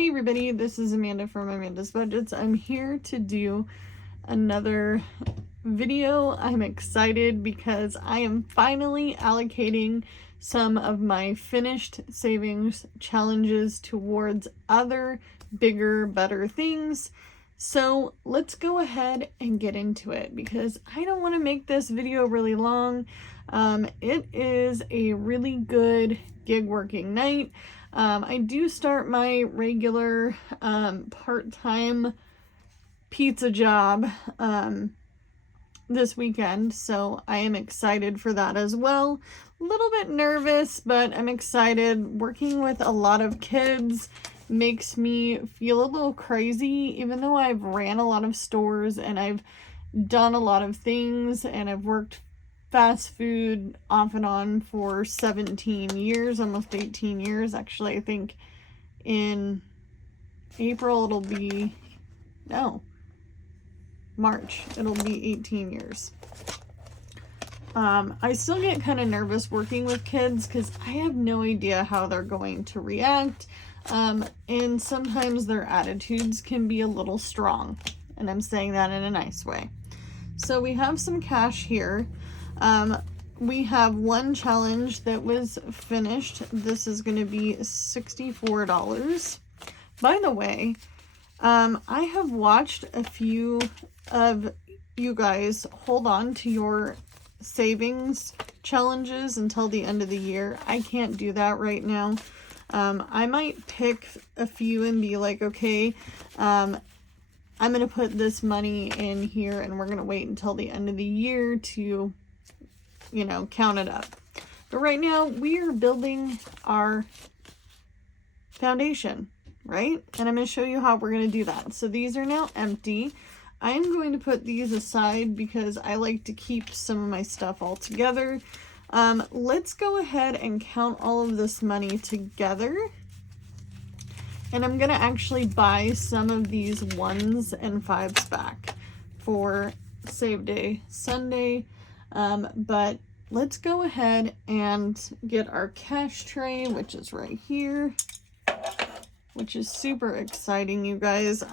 Hey everybody, this is Amanda from Amanda's Budgets. I'm here to do another video. I'm excited because I am finally allocating some of my finished savings challenges towards other bigger, better things. So let's go ahead and get into it because I don't want to make this video really long. It is a really good gig working night. I do start my regular part-time pizza job this weekend, so I am excited for that as well. A little bit nervous, but I'm excited. Working with a lot of kids makes me feel a little crazy, even though I've ran a lot of stores and I've done a lot of things and I've worked fast food off and on for 17 years, almost 18 years. Actually, I think in April it'll be, no, March, it'll be 18 years. I still get kind of nervous working with kids because I have no idea how they're going to react. And sometimes their attitudes can be a little strong. And I'm saying that in a nice way. So we have some cash here. We have one challenge that was finished. This is going to be $64. By the way, I have watched a few of you guys hold on to your savings challenges until the end of the year. I can't do that right now. I might pick a few and be like, okay, I'm going to put this money in here and we're going to wait until the end of the year to, you know, count it up. But right now we are building our foundation, right? And I'm going to show you how we're going to do that. So these are now empty. I'm going to put these aside because I like to keep some of my stuff all together. Let's go ahead and count all of this money together. And I'm going to actually buy some of these 1s and 5s back for Save Day Sunday. But let's go ahead and get our cash tray, which is right here, which is super exciting, you guys.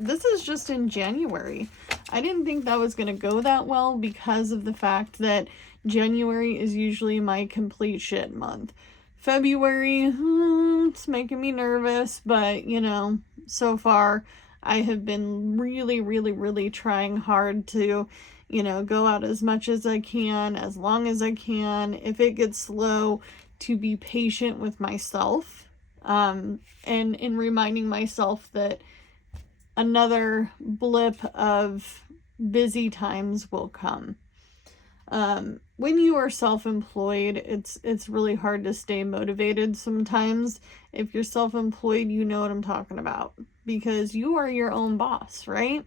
This is just in January. I didn't think that was going to go that well because of the fact that January is usually my complete shit month. February, it's making me nervous, but you know, so far I have been really trying hard to, you know, go out as much as I can, as long as I can. If it gets slow, to be patient with myself, and in reminding myself that another blip of busy times will come. When you are self-employed, it's really hard to stay motivated sometimes. If you're self-employed, you know what I'm talking about because you are your own boss, right?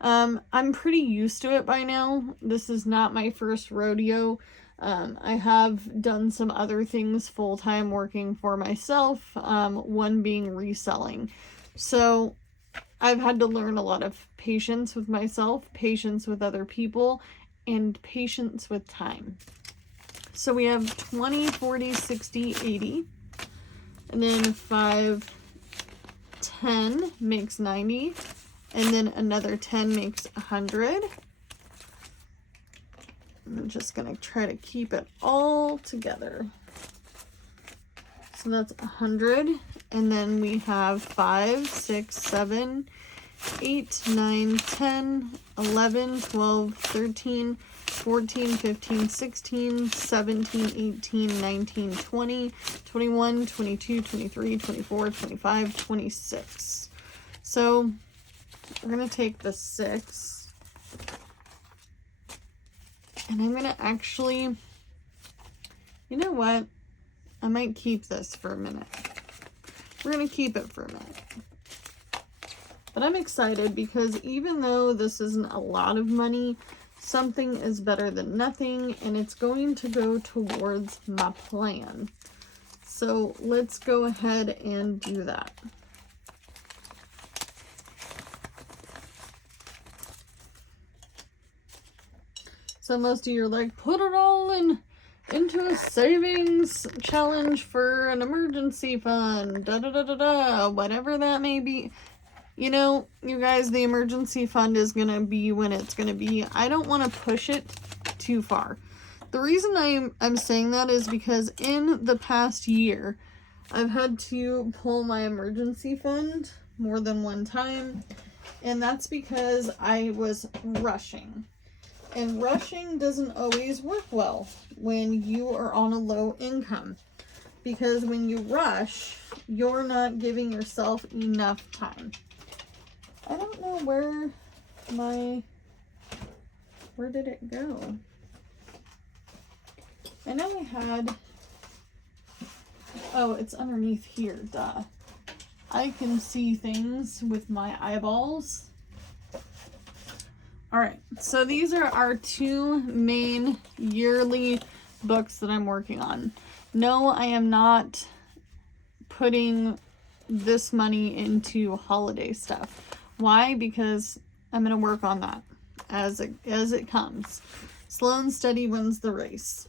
I'm pretty used to it by now. This is not my first rodeo. I have done some other things full-time working for myself, one being reselling. So I've had to learn a lot of patience with myself, patience with other people, and patience with time. So we have 20, 40, 60, 80. And then 5, 10 makes 90. And then another 10 makes 100. I'm just going to try to keep it all together. So that's 100. And then we have 5, 6, 7, 8, 9, 10, 11, 12, 13, 14, 15, 16, 17, 18, 19, 20, 21, 22, 23, 24, 25, 26. So we're going to take the 6. And I'm going to actually, you know what? I might keep this for a minute. We're going to keep it for a minute. But I'm excited because even though this isn't a lot of money, something is better than nothing, and it's going to go towards my plan. So let's go ahead and do that. So most of you are like, put it all in into a savings challenge for an emergency fund, whatever that may be. You know, you guys, the emergency fund is going to be when it's going to be. I don't want to push it too far. The reason I'm saying that is because in the past year, I've had to pull my emergency fund more than one time, and that's because I was rushing. And rushing doesn't always work well when you are on a low income, because when you rush, you're not giving yourself enough time. I don't know where did it go? I know I had, oh, it's underneath here, duh. I can see things with my eyeballs. All right, so these are our two main yearly books that I'm working on. No, I am not putting this money into holiday stuff. Why? Because I'm going to work on that as it comes. Slow and steady wins the race.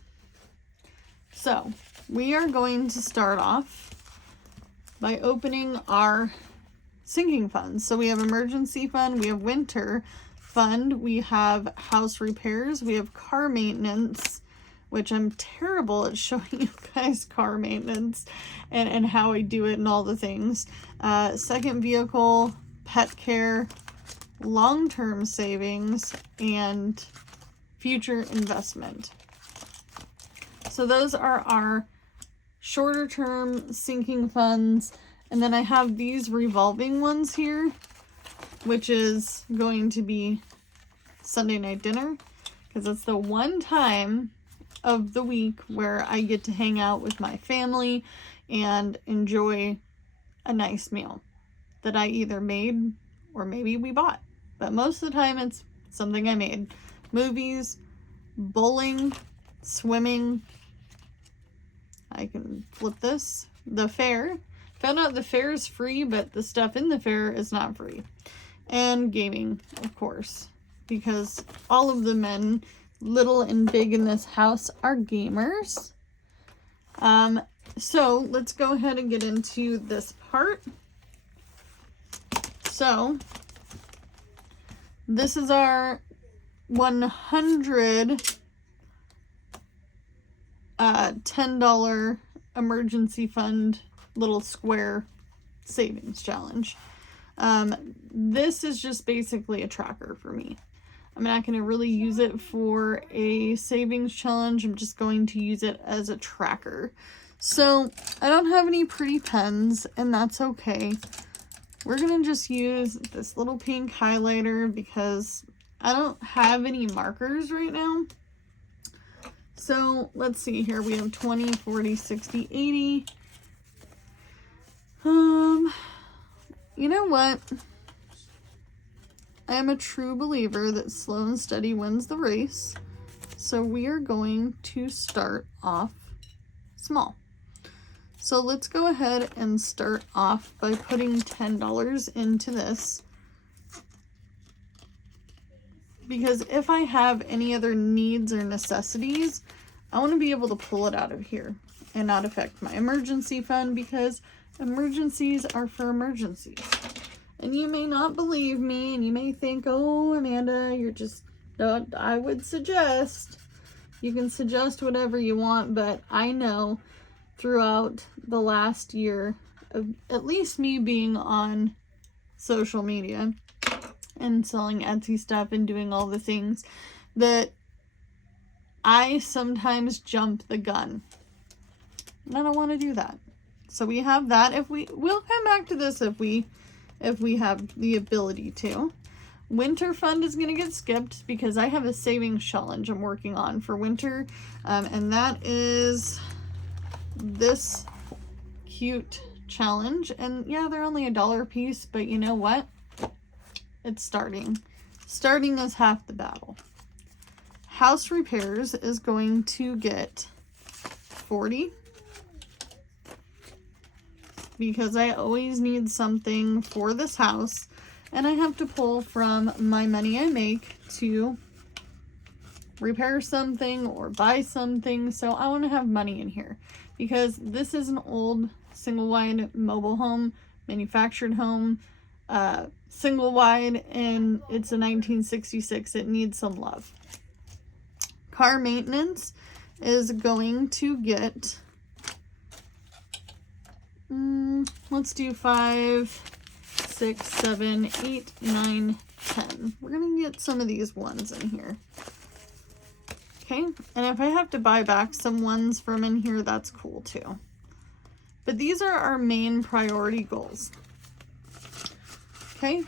So we are going to start off by opening our sinking funds. So we have emergency fund, we have winter fund, we have house repairs, we have car maintenance, which I'm terrible at showing you guys car maintenance and how I do it and all the things. Second vehicle, pet care, long-term savings, and future investment. So those are our shorter term sinking funds. And then I have these revolving ones here, which is going to be Sunday night dinner, because it's the one time of the week where I get to hang out with my family and enjoy a nice meal that I either made or maybe we bought. But most of the time it's something I made. Movies, bowling, swimming. I can flip this. The fair. Found out the fair is free, but the stuff in the fair is not free. And gaming, of course, because all of the men, little and big in this house, are gamers. So let's go ahead and get into this part. So this is our 100 $10 emergency fund little square savings challenge. This is just basically a tracker for me. I'm not going to really use it for a savings challenge. I'm just going to use it as a tracker. So I don't have any pretty pens, and that's okay. We're going to just use this little pink highlighter because I don't have any markers right now. So let's see here. We have 20, 40, 60, 80. You know what? I am a true believer that slow and steady wins the race. So we are going to start off small. So let's go ahead and start off by putting $10 into this. Because if I have any other needs or necessities, I want to be able to pull it out of here and not affect my emergency fund, because emergencies are for emergencies. And you may not believe me, and you may think, oh, Amanda, you're just, I would suggest, you can suggest whatever you want, but I know throughout the last year of at least me being on social media and selling Etsy stuff and doing all the things, that I sometimes jump the gun. And I don't want to do that. So we have that. We'll come back to this if we have the ability to. Winter fund is going to get skipped because I have a savings challenge I'm working on for winter. And that is this cute challenge. And yeah, they're only $1 a piece, but you know what? It's starting. Starting is half the battle. House repairs is going to get 40. Because I always need something for this house. And I have to pull from my money I make to repair something or buy something. So I want to have money in here because this is an old single wide mobile home, manufactured home, single wide, and it's a 1966. It needs some love. Car maintenance is going to get, let's do 5, 6, 7, 8, 9, 10. We're going to get some of these ones in here. Okay, and if I have to buy back some ones from in here, that's cool too. But these are our main priority goals. Okay,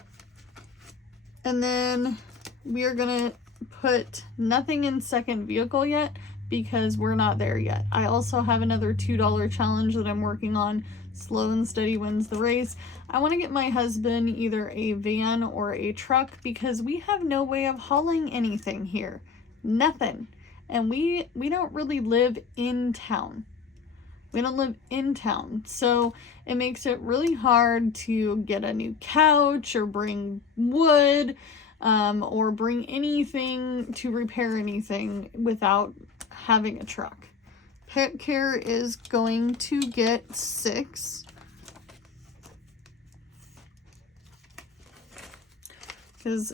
and then we are going to put nothing in second vehicle yet because we're not there yet. I also have another $2 challenge that I'm working on. Slow and steady wins the race. I want to get my husband either a van or a truck because we have no way of hauling anything here. Nothing. And we don't really live in town. We don't live in town. So it makes it really hard to get a new couch or bring wood or bring anything to repair anything without having a truck. Pet care is going to get 6. Because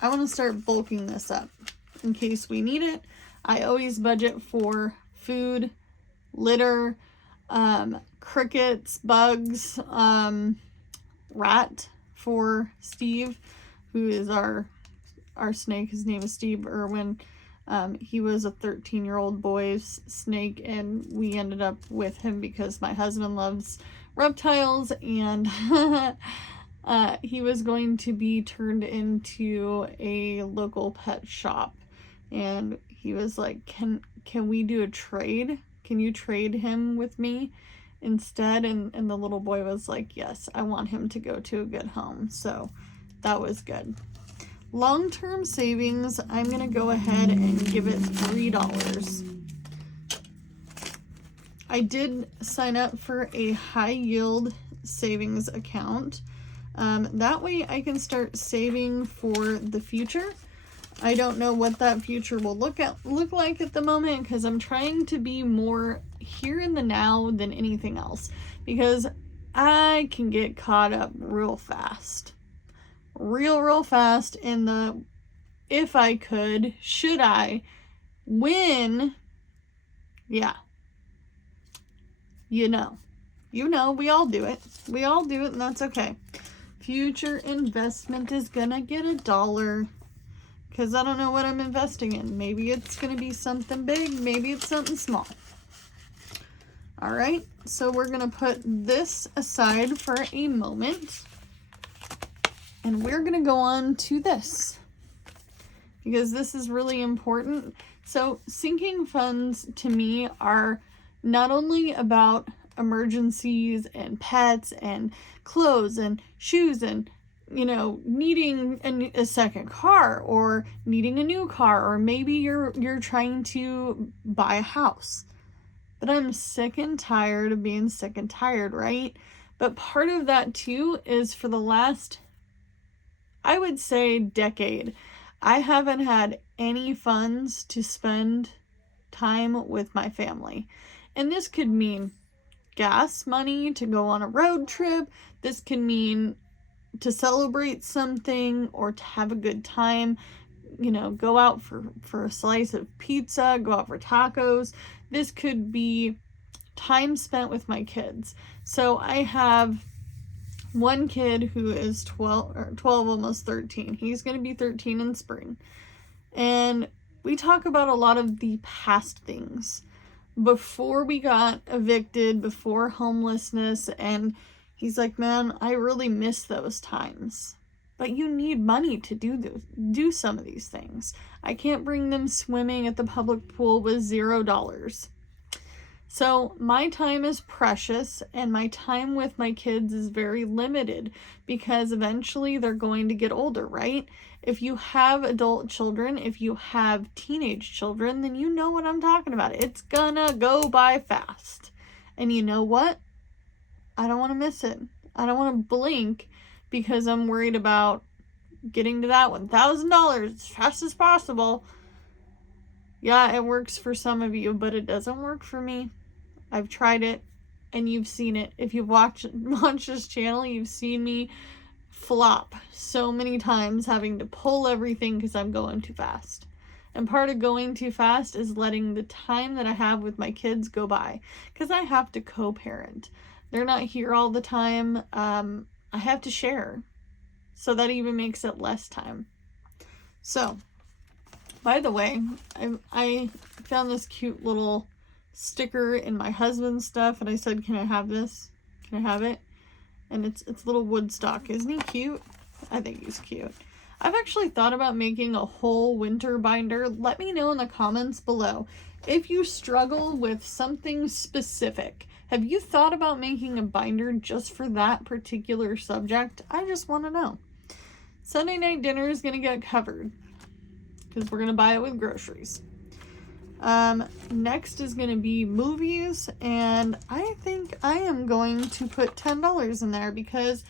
I want to start bulking this up in case we need it. I always budget for food, litter, crickets, bugs, rat for Steve, who is our snake. His name is Steve Irwin. He was a 13-year-old boy's snake, and we ended up with him because my husband loves reptiles, and he was going to be turned into a local pet shop. And he was like, can we do a trade? Can you trade him with me instead? And the little boy was like, yes, I want him to go to a good home. So that was good. Long-term savings, I'm going to go ahead and give it $3. I did sign up for a high yield savings account. That way I can start saving for the future. I don't know what that future will look like at the moment because I'm trying to be more here in the now than anything else because I can get caught up real fast. Real fast in the if I could, should I, when, yeah. You know, we all do it. We all do it, and that's okay. Future investment is gonna get $1. Because I don't know what I'm investing in. Maybe it's going to be something big. Maybe it's something small. All right. So we're going to put this aside for a moment. And we're going to go on to this. Because this is really important. So sinking funds to me are not only about emergencies and pets and clothes and shoes and needing a second car or needing a new car, or maybe you're trying to buy a house. But I'm sick and tired of being sick and tired, right? But part of that too is for the last, I would say, decade, I haven't had any funds to spend time with my family. And this could mean gas money to go on a road trip. This can mean to celebrate something or to have a good time, go out for a slice of pizza, go out for tacos. This could be time spent with my kids. So I have one kid who is 12, almost 13. He's going to be 13 in spring. And we talk about a lot of the past things before we got evicted, before homelessness, and he's like, man, I really miss those times. But you need money to do some of these things. I can't bring them swimming at the public pool with $0. So my time is precious, and my time with my kids is very limited because eventually they're going to get older, right? If you have adult children, if you have teenage children, then you know what I'm talking about. It's gonna go by fast. And you know what? I don't want to miss it. I don't want to blink because I'm worried about getting to that $1,000 as fast as possible. Yeah, it works for some of you, but it doesn't work for me. I've tried it, and you've seen it. If you've watched this channel, you've seen me flop so many times having to pull everything because I'm going too fast. And part of going too fast is letting the time that I have with my kids go by, because I have to co-parent. They're not here all the time. I have to share, so that even makes it less time. So, by the way, I found this cute little sticker in my husband's stuff, and I said, can I have this? Can I have it? And it's little Woodstock. Isn't he cute? I think he's cute. I've actually thought about making a whole winter binder. Let me know in the comments below if you struggle with something specific. Have you thought about making a binder just for that particular subject? I just want to know. Sunday night dinner is going to get covered because we're going to buy it with groceries. Next is going to be movies, and I think I am going to put $10 in there because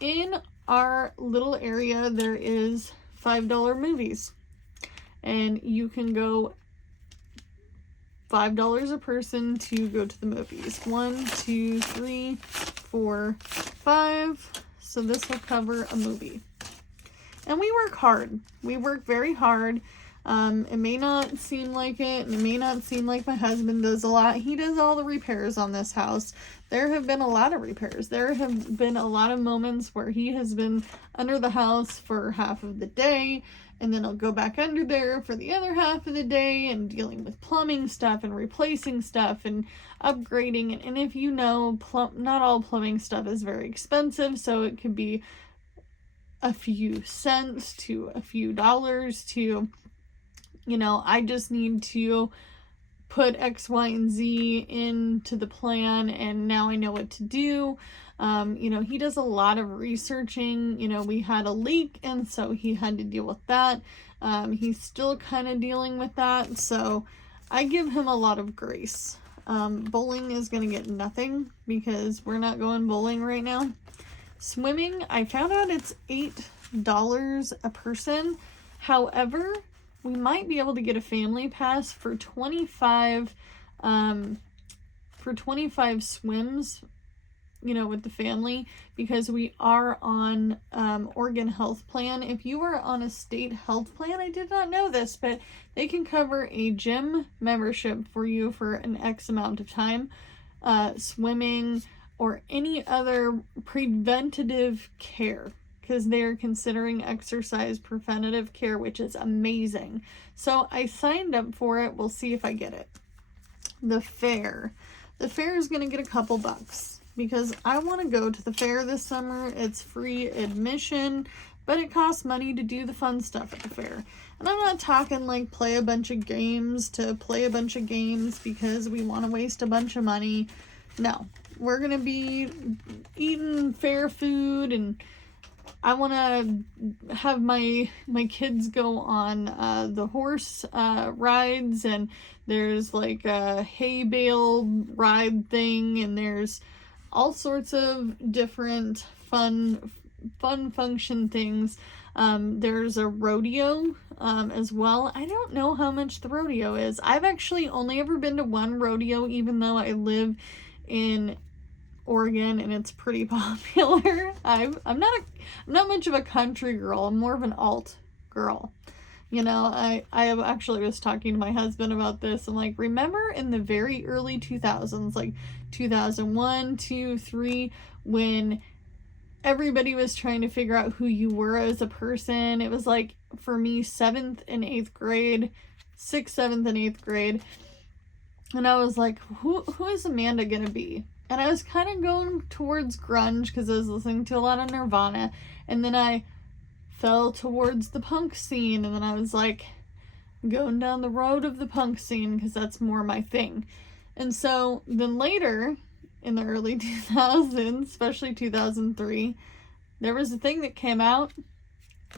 in our little area there is $5 movies, and you can go $5 a person to go to the movies. 1, 2, 3, 4, 5. So this will cover a movie. And we work hard. We work very hard. It may not seem like it, and it may not seem like my husband does a lot. He does all the repairs on this house. There have been a lot of repairs. There have been a lot of moments where he has been under the house for half of the day, and then he'll go back under there for the other half of the day and dealing with plumbing stuff and replacing stuff and upgrading. And if you know, not all plumbing stuff is very expensive, so it could be a few cents to a few dollars to, you know, I just need to put X, Y, and Z into the plan, and now I know what to do. You know, he does a lot of researching. You know, we had a leak, and so he had to deal with that. He's still kind of dealing with that, so I give him a lot of grace. Bowling is going to get nothing because we're not going bowling right now. Swimming, I found out it's $8 a person. However, we might be able to get a family pass for 25 swims, you know, with the family, because we are on Oregon Health Plan. If you are on a state health plan, I did not know this, but they can cover a gym membership for you for an X amount of time, swimming, or any other preventative care, because they're considering exercise preventative care, which is amazing. So I signed up for it. We'll see if I get it. The fair. The fair is going to get a couple bucks because I want to go to the fair this summer. It's free admission, but it costs money to do the fun stuff at the fair. And I'm not talking like play a bunch of games to play a bunch of games because we want to waste a bunch of money. No, we're going to be eating fair food, and I want to have my kids go on the horse rides, and there's like a hay bale ride thing, and there's all sorts of different fun function things. There's a rodeo as well. I don't know how much the rodeo is. I've actually only ever been to one rodeo, even though I live in Oregon and it's pretty popular. I'm not much of a country girl. I'm more of an alt girl. You know, I actually was talking to my husband about this. I'm like, remember in the very early 2000s, like 2001, 2, 3, when everybody was trying to figure out who you were as a person. It was like, for me, 7th and 8th grade, 6th, 7th, and 8th grade. And I was like, who is Amanda gonna be? And I was kind of going towards grunge because I was listening to a lot of Nirvana. And then I fell towards the punk scene. And then I was like, going down the road of the punk scene because that's more my thing. And so then later, in the early 2000s, especially 2003, there was a thing that came out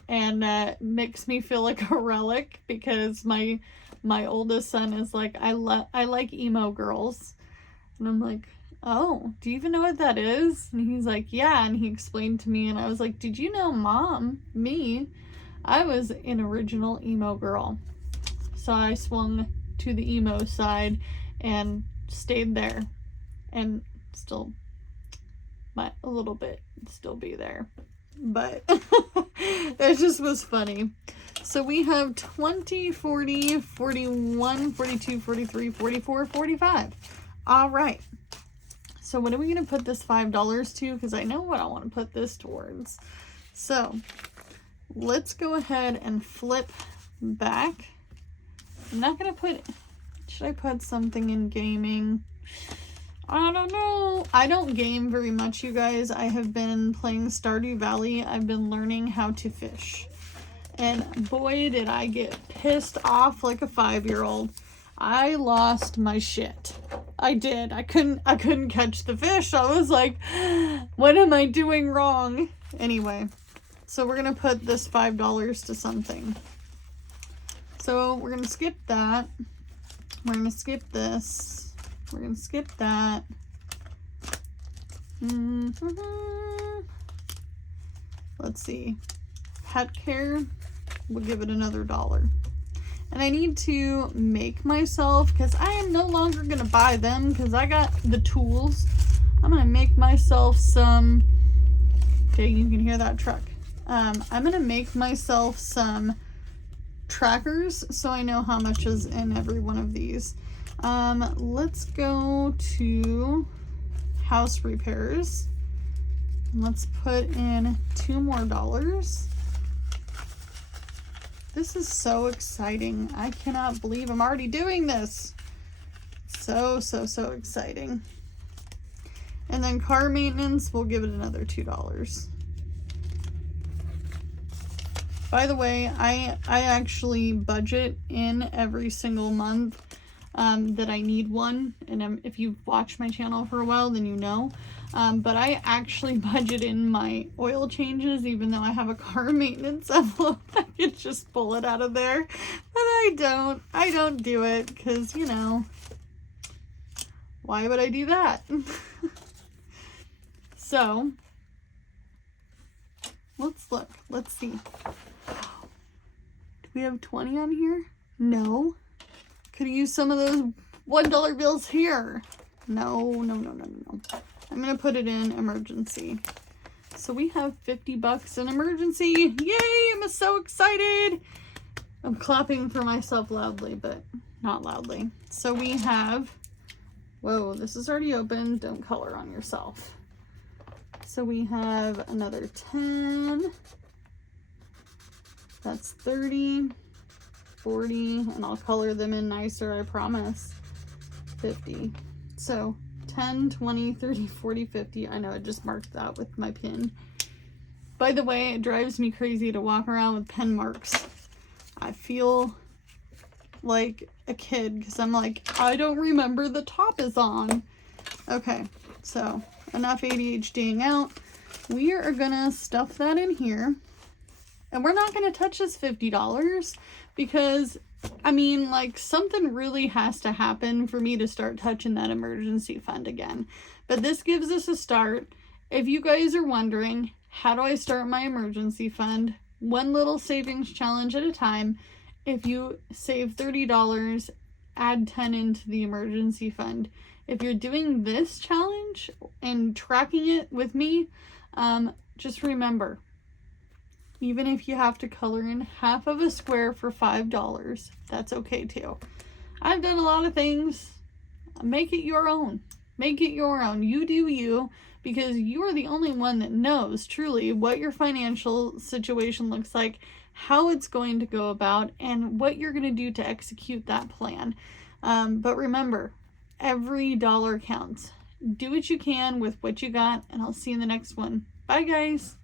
and makes me feel like a relic because my oldest son is like, I like emo girls. And I'm like, oh, do you even know what that is? And he's like, yeah. And he explained to me, and I was like, did you know, Mom, I was an original emo girl. So I swung to the emo side and stayed there, and still might a little bit still be there, but it just was funny. So we have 20, 40, 41, 42, 43, 44, 45. All right. So what are we going to put this $5 to? Because I know what I want to put this towards. So let's go ahead and flip back. I'm not going to put, should I put something in gaming? I don't know. I don't game very much, you guys. I have been playing Stardew Valley. I've been learning how to fish. And boy, did I get pissed off like a 5-year-old. I lost my shit. I did. I couldn't catch the fish. I was like, what am I doing wrong? Anyway, so we're going to put this $5 to something. So we're going to skip that. We're going to skip this. We're going to skip that. Let's see. Pet care. We'll give it another $1. And I need to make myself, because I am no longer going to buy them because I got the tools. I'm going to make myself some, okay, you can hear that truck. I'm going to make myself some trackers so I know how much is in every one of these. Let's go to house repairs. Let's put in $2 more. This is so exciting. I cannot believe I'm already doing this. So exciting. And then car maintenance, we'll give it another $2. By the way, I actually budget in every single month that I need one. And if you've watched my channel for a while, then you know. But I actually budget in my oil changes, even though I have a car maintenance envelope. I could just pull it out of there, but I don't do it because, you know, why would I do that? So let's look, let's see. Do we have 20 on here? No. Could have used some of those $1 bills here. No. I'm going to put it in emergency. So we have $50 in emergency. Yay, I'm so excited. I'm clapping for myself loudly, but not loudly. So we have, whoa, this is already open. Don't color on yourself. So we have another 10. That's 30, 40, and I'll color them in nicer, I promise. 50. So 10, 20, 30, 40, 50. I know I just marked that with my pen. By the way, it drives me crazy to walk around with pen marks. I feel like a kid because I'm like, I don't remember the top is on. Okay, so enough ADHDing out. We are gonna stuff that in here. And we're not gonna touch this $50 because, I mean, like, something really has to happen for me to start touching that emergency fund again. But this gives us a start. If you guys are wondering, how do I start my emergency fund? One little savings challenge at a time. If you save $30, add 10 into the emergency fund. If you're doing this challenge and tracking it with me, just remember, even if you have to color in half of a square for $5, that's okay too. I've done a lot of things. Make it your own. Make it your own. You do you, because you are the only one that knows truly what your financial situation looks like, how it's going to go about, and what you're going to do to execute that plan. But remember, every dollar counts. Do what you can with what you got, and I'll see you in the next one. Bye, guys.